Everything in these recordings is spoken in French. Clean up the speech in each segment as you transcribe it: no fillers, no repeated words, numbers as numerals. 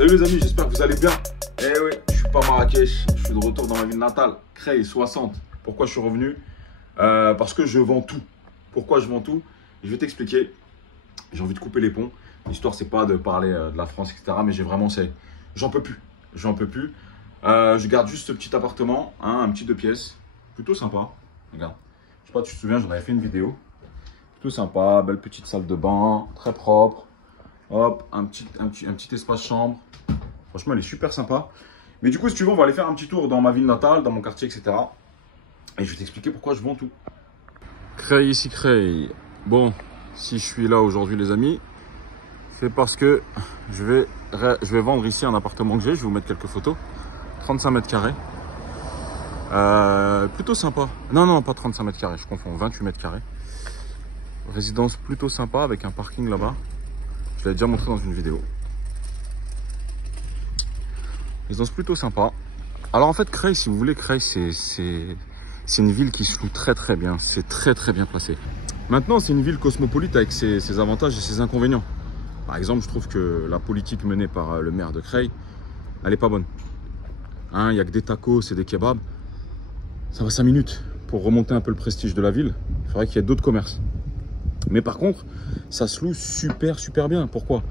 Salut les amis, j'espère que vous allez bien. Eh oui, je suis pas Marrakech, je suis de retour dans ma ville natale, Creil 60. Pourquoi je suis revenu? Parce que je vends tout. Pourquoi je vends tout? Je vais t'expliquer. J'ai envie de couper les ponts. L'histoire, c'est pas de parler de la France, etc. Mais j'ai vraiment, j'en peux plus. J'en peux plus. Je garde juste ce petit appartement, hein, un petit 2 pièces. Plutôt sympa. Regarde. Je sais pas, tu te souviens, j'en avais fait une vidéo. Plutôt sympa, belle petite salle de bain, très propre. Hop, un petit espace chambre. Franchement, elle est super sympa. Mais du coup, si tu veux, on va aller faire un petit tour dans ma ville natale, dans mon quartier, etc. Et je vais t'expliquer pourquoi je vends tout. Creil ici, Creil. Bon, si je suis là aujourd'hui, les amis, c'est parce que je vais vendre ici un appartement que j'ai. Je vais vous mettre quelques photos. 35 mètres carrés. Plutôt sympa. Non, pas 35 mètres carrés, je confonds. 28 mètres carrés. Résidence plutôt sympa avec un parking là-bas. Je l'avais déjà montré dans une vidéo. Résidence plutôt sympa. Alors en fait, Creil, si vous voulez, Creil, c'est une ville qui se loue très bien. C'est très bien placé. Maintenant, c'est une ville cosmopolite avec ses avantages et ses inconvénients. Par exemple, je trouve que la politique menée par le maire de Creil, elle est pas bonne. Hein, il n'y a que des tacos et des kebabs. Ça va 5 minutes. Pour remonter un peu le prestige de la ville, il faudrait qu'il y ait d'autres commerces. Mais par contre, ça se loue super bien. Pourquoi?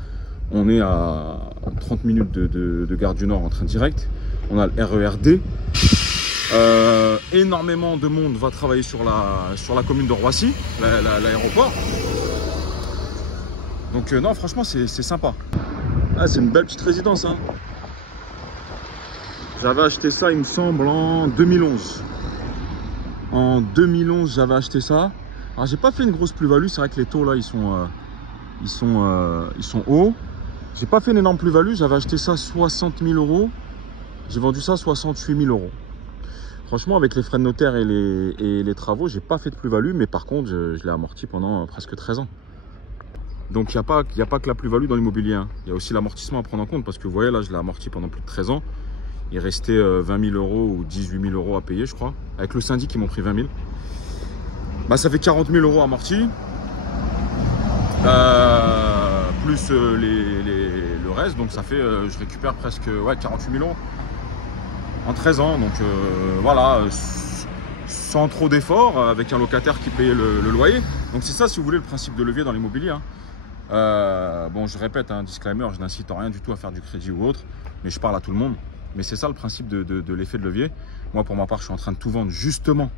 On est à 30 minutes de Gare du Nord en train direct. On a le RERD. Énormément de monde va travailler sur la commune de Roissy, l'aéroport. Donc non, franchement, c'est sympa. Ah, c'est une belle petite résidence. Hein. J'avais acheté ça, il me semble, en 2011. En 2011, j'avais acheté ça. Alors, j'ai pas fait une grosse plus-value. C'est vrai que les taux, là, ils sont hauts. J'ai pas fait une énorme plus-value. J'avais acheté ça 60 000 euros. J'ai vendu ça 68 000 euros. Franchement, avec les frais de notaire et les travaux, j'ai pas fait de plus-value. Mais par contre, je l'ai amorti pendant presque 13 ans. Donc, il n'y a pas que la plus-value dans l'immobilier. Hein. Il y a aussi l'amortissement à prendre en compte. Parce que vous voyez, là, je l'ai amorti pendant plus de 13 ans. Il restait 20 000 euros ou 18 000 euros à payer, je crois. Avec le syndic, ils m'ont pris 20 000. Bah, ça fait 40 000 euros amortis. Plus le reste. Donc, ça fait, je récupère presque 48 000 euros en 13 ans. Donc, voilà, sans trop d'efforts, avec un locataire qui payait le loyer. Donc, c'est ça, si vous voulez, le principe de levier dans l'immobilier. Hein. Bon, je répète, un disclaimer, je n'incite rien du tout à faire du crédit ou autre. Mais je parle à tout le monde. Mais c'est ça le principe de l'effet de levier. Moi, pour ma part, je suis en train de tout vendre justement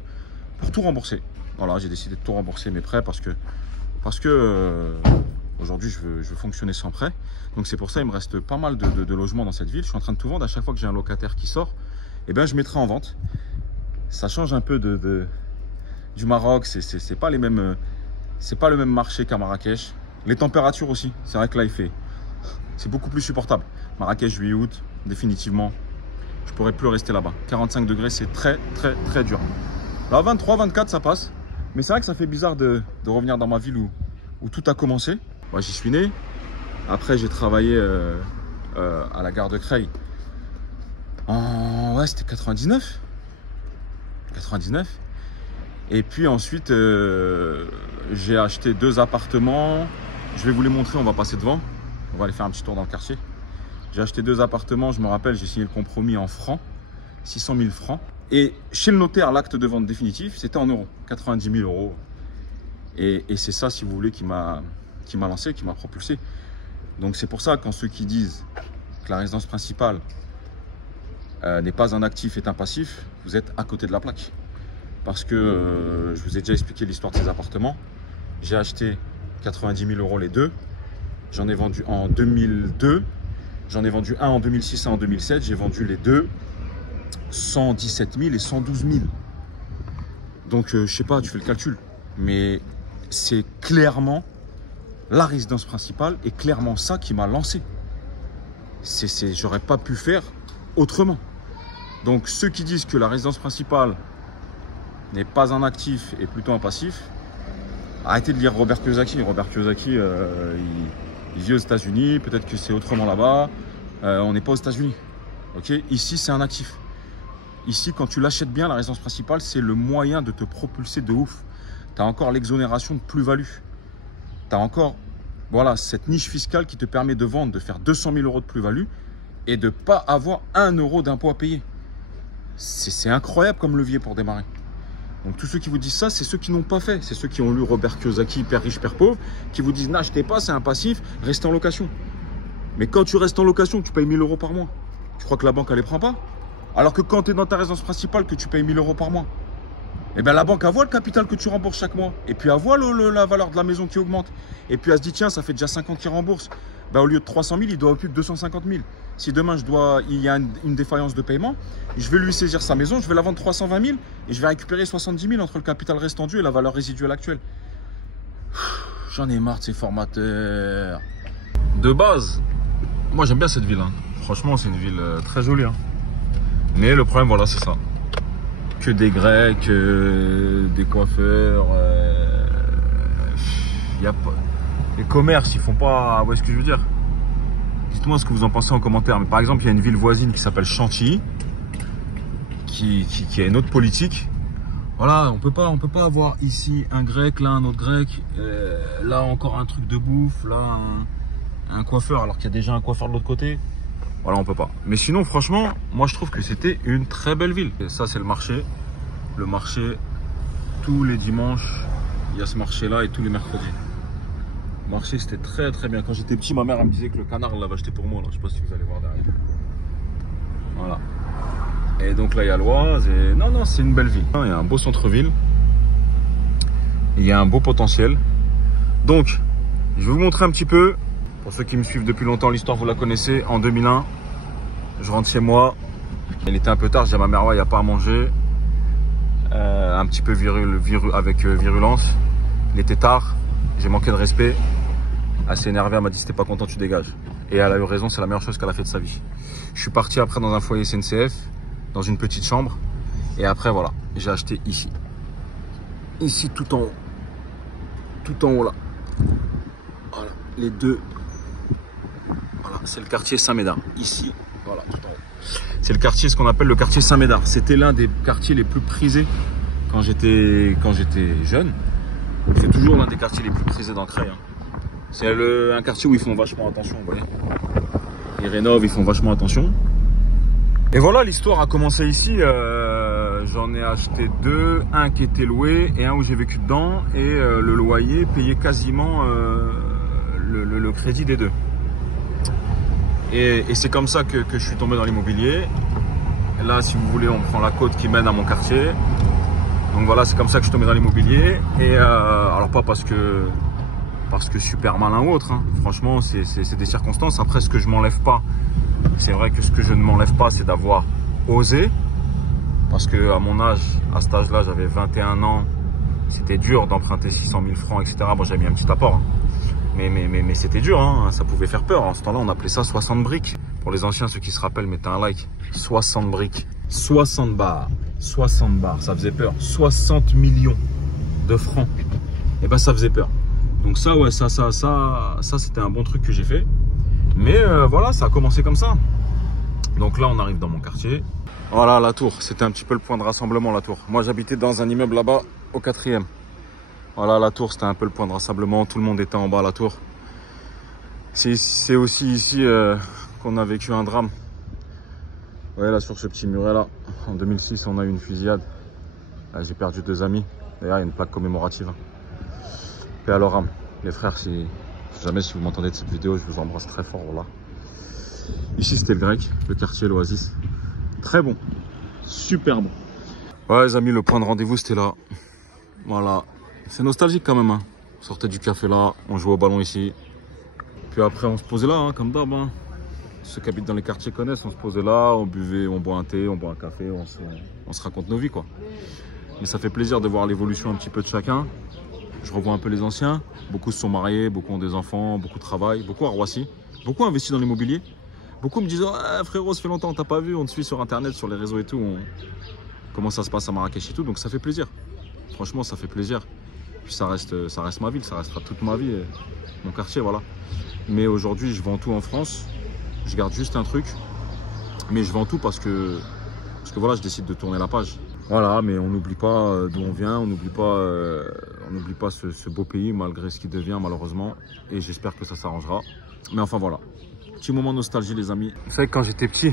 pour tout rembourser. Voilà, j'ai décidé de tout rembourser mes prêts parce que aujourd'hui, je veux fonctionner sans prêt. Donc, c'est pour ça qu'il me reste pas mal de logements dans cette ville. Je suis en train de tout vendre. À chaque fois que j'ai un locataire qui sort, eh ben, je mettrai en vente. Ça change un peu du Maroc. C'est pas le même marché qu'à Marrakech. Les températures aussi. C'est vrai que là, c'est beaucoup plus supportable. Marrakech, juillet, août, définitivement, je pourrais plus rester là-bas. 45 degrés, c'est très dur. Là, 23, 24, ça passe. Mais c'est vrai que ça fait bizarre de revenir dans ma ville où tout a commencé. Moi, j'y suis né. Après, j'ai travaillé à la gare de Creil. Ouais, c'était 99. 99. Et puis ensuite, j'ai acheté 2 appartements. Je vais vous les montrer, on va passer devant. On va aller faire un petit tour dans le quartier. J'ai acheté 2 appartements, je me rappelle, j'ai signé le compromis en francs, 600 000 francs. Et chez le notaire, l'acte de vente définitif, c'était en euros, 90 000 euros. Et c'est ça, si vous voulez, qui m'a lancé, qui m'a propulsé. Donc c'est pour ça, quand ceux qui disent que la résidence principale n'est pas un actif, est un passif, vous êtes à côté de la plaque. Parce que je vous ai déjà expliqué l'histoire de ces appartements. J'ai acheté 90 000 euros les deux. J'en ai vendu en 2002. J'en ai vendu un en 2006 et en 2007. J'ai vendu les deux 117 000 et 112 000. Donc, je sais pas, tu fais le calcul. Mais c'est clairement la résidence principale et clairement ça qui m'a lancé. J'aurais pas pu faire autrement. Donc, ceux qui disent que la résidence principale n'est pas un actif et plutôt un passif, arrêtez de lire Robert Kiyosaki. Robert Kiyosaki, il vit aux États-Unis, peut-être que c'est autrement là-bas. On n'est pas aux États-Unis. Okay, ici, c'est un actif. Ici, quand tu l'achètes bien, la résidence principale, c'est le moyen de te propulser de ouf. Tu as encore l'exonération de plus-value. Tu as encore voilà, cette niche fiscale qui te permet de vendre, de faire 200 000 euros de plus-value et de ne pas avoir 1 euro d'impôt à payer. C'est incroyable comme levier pour démarrer. Donc tous ceux qui vous disent ça, c'est ceux qui n'ont pas fait. C'est ceux qui ont lu Robert Kiyosaki, Père riche, Père pauvre, qui vous disent n'achetez pas, c'est un passif, restez en location. Mais quand tu restes en location, que tu payes 1000 euros par mois, tu crois que la banque, elle les prend pas? Alors que quand tu es dans ta résidence principale, que tu payes 1000 euros par mois, eh bien la banque, elle voit le capital que tu rembourses chaque mois. Et puis elle voit la valeur de la maison qui augmente. Et puis elle se dit, tiens, ça fait déjà 5 ans qu'il rembourse. Ben, au lieu de 300 000, il doit plus que 250 000. Si demain, il y a une défaillance de paiement, je vais lui saisir sa maison, je vais la vendre 320 000 et je vais récupérer 70 000 entre le capital restant dû et la valeur résiduelle actuelle. J'en ai marre de ces formateurs. De base, moi j'aime bien cette ville. Hein. Franchement, c'est une ville très jolie. Hein. Mais le problème, voilà, c'est ça. Que des Grecs, des coiffeurs. Y a pas... Les commerces, ils font pas... Vous voyez ce que je veux dire? Dites-moi ce que vous en pensez en commentaire. Mais par exemple, il y a une ville voisine qui s'appelle Chantilly, qui a une autre politique. Voilà, on peut pas avoir ici un grec, là un autre grec, là encore un truc de bouffe, là un coiffeur, alors qu'il y a déjà un coiffeur de l'autre côté. Voilà, on peut pas. Mais sinon, franchement, moi je trouve que c'était une très belle ville. Et ça, c'est le marché. Le marché, tous les dimanches, il y a ce marché-là et tous les mercredis. Le marché, c'était très très bien. Quand j'étais petit, ma mère elle me disait que le canard, elle l'avait acheté pour moi. Là. Je sais pas si vous allez voir derrière. Voilà. Et donc là, il y a l'Oise. Et... Non, c'est une belle ville. Il y a un beau centre-ville. Il y a un beau potentiel. Donc, je vais vous montrer un petit peu. Pour ceux qui me suivent depuis longtemps, l'histoire, vous la connaissez. En 2001, je rentre chez moi. Il était un peu tard. Je dis à ma mère, ouais, il n'y a pas à manger. Un petit peu avec virulence. Il était tard. J'ai manqué de respect. Elle s'est énervée. Elle m'a dit, si t'es pas content, tu dégages. Et elle a eu raison. C'est la meilleure chose qu'elle a fait de sa vie. Je suis parti après dans un foyer SNCF. Dans une petite chambre. Et après, voilà. J'ai acheté ici. Ici, tout en haut. Tout en haut, là. Voilà. Les deux. Voilà, c'est le quartier Saint-Médard. Ici, voilà, tout en haut. C'est le quartier, ce qu'on appelle le quartier Saint-Médard. C'était l'un des quartiers les plus prisés quand j'étais jeune. C'est toujours l'un des quartiers les plus prisés dans Creil. Hein. C'est un quartier où ils font vachement attention, vous voyez. Ils rénovent, ils font vachement attention. Et voilà, l'histoire a commencé ici. J'en ai acheté 2, un qui était loué et un où j'ai vécu dedans. Et le loyer payait quasiment le crédit des deux. Et c'est comme ça que je suis tombé dans l'immobilier. Là, si vous voulez, on prend la côte qui mène à mon quartier. Donc voilà, c'est comme ça que je suis tombé dans l'immobilier. Et alors pas parce que super malin ou autre. Hein. Franchement, c'est des circonstances. Après, ce que je m'enlève pas, c'est vrai que ce que je ne m'enlève pas, c'est d'avoir osé. Parce que à mon âge, à cet âge-là, j'avais 21 ans. C'était dur d'emprunter 600 000 francs, etc. Bon, j'avais mis un petit apport. Hein. Mais c'était dur, hein. Ça pouvait faire peur. En ce temps-là, on appelait ça 60 briques. Pour les anciens, ceux qui se rappellent, mettez un like. 60 briques. 60 bars. 60 bars, ça faisait peur. 60 millions de francs. Et ben ça faisait peur. Donc ça, ouais, ça c'était un bon truc que j'ai fait. Mais voilà, ça a commencé comme ça. Donc là, on arrive dans mon quartier. Voilà, la tour. C'était un petit peu le point de rassemblement, la tour. Moi, j'habitais dans un immeuble là-bas, au 4e. Voilà, la tour, c'était un peu le point de rassemblement. Tout le monde était en bas à la tour. C'est aussi ici qu'on a vécu un drame. Vous voyez là, sur ce petit muret là, en 2006, on a eu une fusillade. J'ai perdu 2 amis. D'ailleurs, il y a une plaque commémorative. Paix à leur âme. Les frères, si jamais vous m'entendez de cette vidéo, je vous embrasse très fort. Voilà. Ici, c'était le grec, le quartier, l'Oasis. Très bon. Super bon. Ouais, les amis, le point de rendez-vous, c'était là. Voilà. C'est nostalgique quand même. Hein. On sortait du café là, on jouait au ballon ici. Puis après, on se posait là, hein, comme d'hab. Hein. Ceux qui habitent dans les quartiers connaissent, on se posait là, on buvait, on boit un thé, on boit un café, on se raconte nos vies, quoi. Mais ça fait plaisir de voir l'évolution un petit peu de chacun. Je revois un peu les anciens. Beaucoup se sont mariés, beaucoup ont des enfants, beaucoup travaillent, beaucoup à Roissy, beaucoup investi dans l'immobilier. Beaucoup me disent oh, frérot, ça fait longtemps, on t'a pas vu, on te suit sur internet, sur les réseaux et tout. Comment ça se passe à Marrakech et tout, donc ça fait plaisir. Franchement, ça fait plaisir. Puis ça reste ma ville, ça restera toute ma vie, mon quartier, voilà. Mais aujourd'hui, je vends tout en France. Je garde juste un truc, mais je vends tout parce que voilà, je décide de tourner la page. Voilà, mais on n'oublie pas d'où on vient, on n'oublie pas ce beau pays malgré ce qui devient malheureusement. Et j'espère que ça s'arrangera. Mais enfin voilà, petit moment de nostalgie les amis. Vous savez que quand j'étais petit,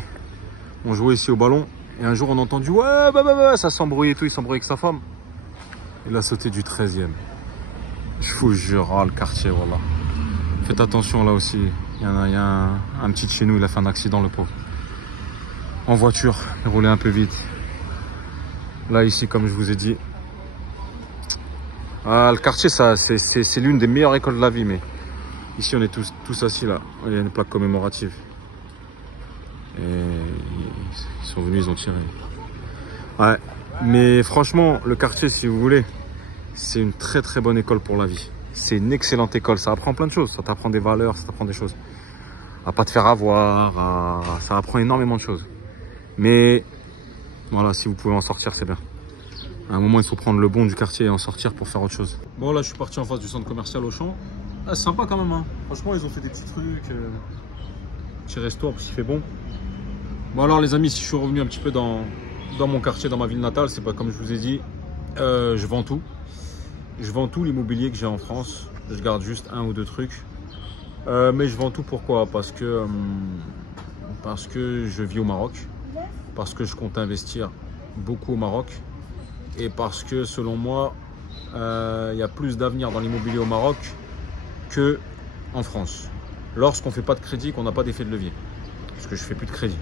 on jouait ici au ballon. Et un jour on a entendu ouais, ça s'embrouillait et tout, il s'embrouillait avec sa femme. Il a sauté du 13e. Je vous jure, le quartier, voilà. Faites attention là aussi. Il y a un petit de chez nous, il a fait un accident le pauvre. En voiture, il roulait un peu vite. Là ici, comme je vous ai dit, le quartier, c'est l'une des meilleures écoles de la vie. Mais ici, on est tous assis là. Il y a une plaque commémorative. Et ils sont venus, ils ont tiré. Ouais, mais franchement, le quartier, si vous voulez, c'est une très très bonne école pour la vie. C'est une excellente école. Ça apprend plein de choses. Ça t'apprend des valeurs, ça t'apprend des choses. À pas te faire avoir, ça apprend énormément de choses. Mais voilà, si vous pouvez en sortir, c'est bien. À un moment, il faut prendre le bon du quartier et en sortir pour faire autre chose. Bon, là, je suis parti en face du centre commercial Auchan. Ah, c'est sympa quand même. Hein. Franchement, ils ont fait des petits trucs. Petit resto, parce qu'il fait bon. Bon, alors, les amis, si je suis revenu un petit peu dans mon quartier, dans ma ville natale, c'est pas comme je vous ai dit, je vends tout. Je vends tout l'immobilier que j'ai en France. Je garde juste un ou deux trucs. Mais je vends tout pourquoi? Parce que je vis au Maroc. Parce que je compte investir beaucoup au Maroc. Et parce que selon moi, il y a plus d'avenir dans l'immobilier au Maroc qu'en France. Lorsqu'on ne fait pas de crédit, qu'on n'a pas d'effet de levier. Parce que je ne fais plus de crédit.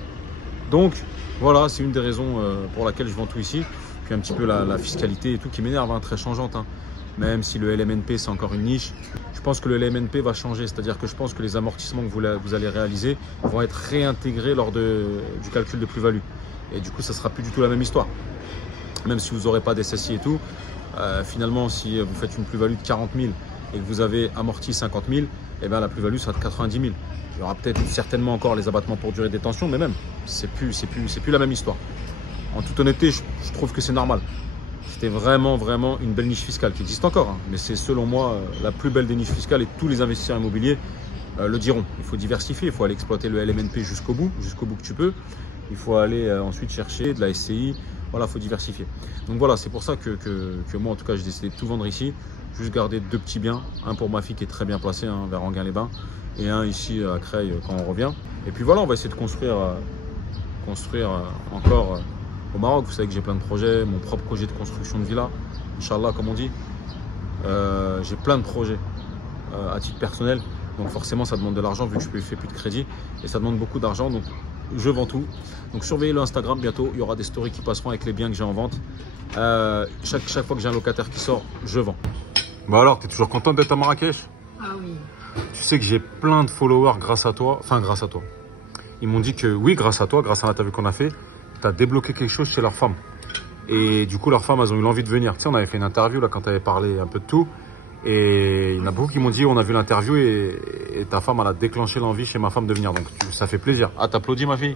Donc voilà, c'est une des raisons pour laquelle je vends tout ici. Puis un petit peu la fiscalité et tout qui m'énerve, hein, très changeante. Hein. Même si le LMNP c'est encore une niche, je pense que le LMNP va changer. C'est-à-dire que je pense que les amortissements que vous allez réaliser vont être réintégrés lors du calcul de plus-value. Et du coup, ça ne sera plus du tout la même histoire. Même si vous n'aurez pas d'SSI et tout, finalement, si vous faites une plus-value de 40 000 et que vous avez amorti 50 000, eh bien, la plus-value sera de 90 000. Il y aura peut-être certainement encore les abattements pour durée de détention, mais même, c'est plus la même histoire. En toute honnêteté, je trouve que c'est normal. C'était vraiment une belle niche fiscale qui existe encore. Hein, mais c'est selon moi la plus belle des niches fiscales et tous les investisseurs immobiliers le diront. Il faut diversifier, il faut aller exploiter le LMNP jusqu'au bout que tu peux. Il faut aller ensuite chercher de la SCI. Voilà, il faut diversifier. Donc voilà, c'est pour ça que moi, en tout cas, j'ai décidé de tout vendre ici. Juste garder deux petits biens. Un pour ma fille qui est très bien placé, hein, vers Enghien-les-Bains. Et un ici à Creil quand on revient. Et puis voilà, on va essayer de construire encore au Maroc. Vous savez que j'ai plein de projets. Mon propre projet de construction de villa. Inch'Allah, comme on dit. J'ai plein de projets à titre personnel. Donc forcément, ça demande de l'argent vu que je ne fais plus de crédit. Et ça demande beaucoup d'argent. Donc je vends tout. Donc surveillez le Instagram bientôt. Il y aura des stories qui passeront avec les biens que j'ai en vente. Chaque fois que j'ai un locataire qui sort, je vends. Bah alors, tu es toujours content d'être à Marrakech? Ah oui. Tu sais que j'ai plein de followers grâce à toi. Enfin, grâce à toi. Ils m'ont dit que oui, grâce à toi, grâce à l'interview qu'on a fait, tu as débloqué quelque chose chez leurs femmes. Et du coup, leurs femmes, elles ont eu l'envie de venir. Tu sais, on avait fait une interview là quand tu avais parlé un peu de tout. Et il y en a beaucoup qui m'ont dit, on a vu l'interview et ta femme, elle a déclenché l'envie chez ma femme de venir. Donc ça fait plaisir. Ah, t'applaudis ma fille?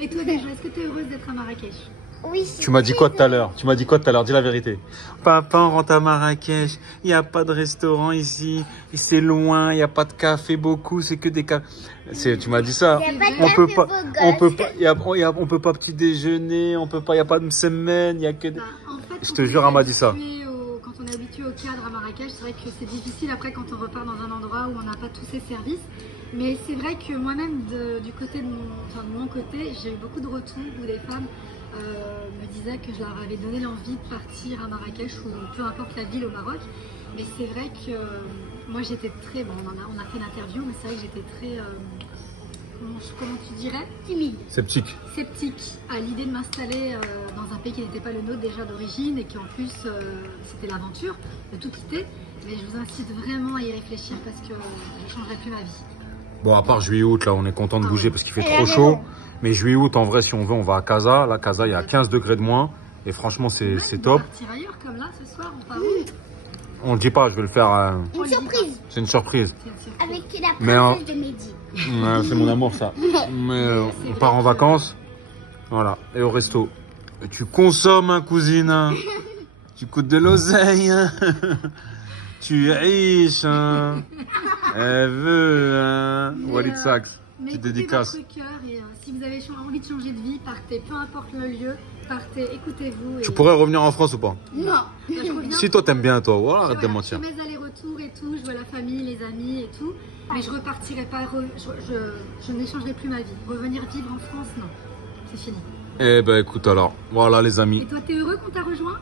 Et toi déjà, est-ce que tu es heureuse d'être à Marrakech? Oui. Tu m'as dit quoi tout à l'heure? Dis la vérité. Papa, on rentre à Marrakech. Il n'y a pas de restaurant ici. C'est loin. Il n'y a pas de café beaucoup. C'est que des cafés. Tu m'as dit ça. On peut pas petit déjeuner. On peut pas. Il n'y a pas de semaine. Il y a que. En fait, je te jure, elle m'a dit ça. Quand on est habitué au cadre à Marrakech, c'est vrai que c'est difficile après quand on repart dans un endroit où on n'a pas tous ces services. Mais c'est vrai que moi-même, du côté de mon côté, j'ai eu beaucoup de retours où des femmes me disaient que je leur avais donné l'envie de partir à Marrakech ou peu importe la ville au Maroc. Mais c'est vrai que moi j'étais très, bon, on a fait l'interview, mais c'est vrai que j'étais très, comment tu dirais? Timide. Sceptique À l'idée de m'installer dans un pays qui n'était pas le nôtre déjà d'origine et qui en plus c'était l'aventure de tout quitter. Mais je vous incite vraiment à y réfléchir parce que je ne changerai plus ma vie. Bon, à part juillet-août, là, on est content de bouger parce qu'il fait trop chaud. Mais juillet-août, en vrai, si on veut, on va à Casa. Là, Casa, il y a 15 degrés de moins. Et franchement, c'est top. On va partir ailleurs comme là ce soir, on part où? On le dit pas, je vais le faire. Une surprise. C'est une surprise. Avec la princesse de Mehdi. C'est mon amour, ça. Mais on part en vacances. Voilà. Et au resto. Et tu consommes, hein, cousine. Tu coûtes de l'oseille. Hein. Tu es riche. Hein. Elle veut. Hein. Walid Saks. Mais petite écoutez dédicace. votre cœur et si vous avez envie de changer de vie, partez, peu importe le lieu, partez, écoutez-vous. Tu pourrais revenir en France ou pas? Non. Je reviens Si toi t'aimes bien, toi, voilà, arrête de voilà, mentir. je fais mes allers-retours et tout, je vois la famille, les amis et tout, mais je repartirai pas, je n'échangerai plus ma vie. Revenir vivre en France, non, c'est fini. Eh ben écoute alors, voilà les amis. Et toi, t'es heureux qu'on t'a rejoint?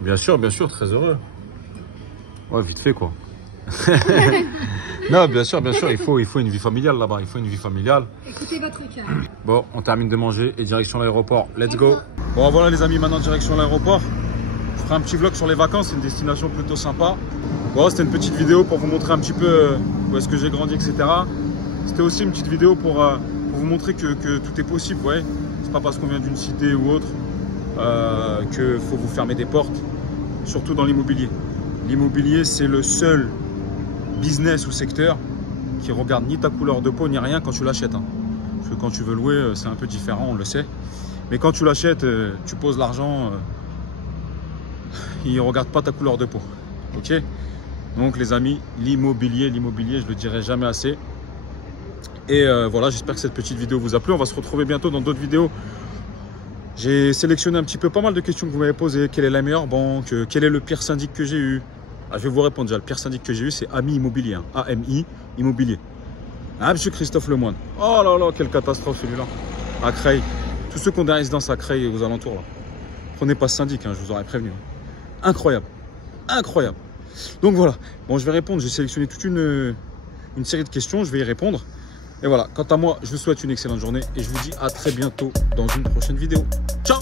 Bien sûr, très heureux. Ouais, vite fait quoi. Non, bien sûr, il faut une vie familiale là-bas, il faut une vie familiale. Écoutez votre cœur. Bon, on termine de manger et direction l'aéroport. Let's go. Bon voilà les amis, maintenant direction l'aéroport. Je ferai un petit vlog sur les vacances, c'est une destination plutôt sympa. Bon, c'était une petite vidéo pour vous montrer un petit peu où est-ce que j'ai grandi, etc. C'était aussi une petite vidéo pour vous montrer que tout est possible, ouais. C'est pas parce qu'on vient d'une cité ou autre qu'il faut vous fermer des portes, surtout dans l'immobilier. L'immobilier, c'est le seul business ou secteur qui regarde ni ta couleur de peau ni rien quand tu l'achètes. Hein. Parce que quand tu veux louer, c'est un peu différent, on le sait. Mais quand tu l'achètes, tu poses l'argent, il ne regarde pas ta couleur de peau. Ok? Donc les amis, l'immobilier, je le dirai jamais assez. Et voilà, j'espère que cette petite vidéo vous a plu. On va se retrouver bientôt dans d'autres vidéos. J'ai sélectionné un petit peu pas mal de questions que vous m'avez posées. Quelle est la meilleure banque? Quel est le pire syndic que j'ai eu? Ah, je vais vous répondre déjà. Le pire syndic que j'ai eu, c'est Ami Immobilier. Hein. AMI Immobilier. Ah, monsieur Christophe Lemoine. Oh là là, quelle catastrophe celui-là. À Creil. Tous ceux qui ont des résidences à Creil et aux alentours, là. Prenez pas ce syndic, hein, je vous aurais prévenu. Incroyable. Incroyable. Donc voilà. Bon, je vais répondre. J'ai sélectionné toute une série de questions. Je vais y répondre. Et voilà. Quant à moi, je vous souhaite une excellente journée et je vous dis à très bientôt dans une prochaine vidéo. Ciao!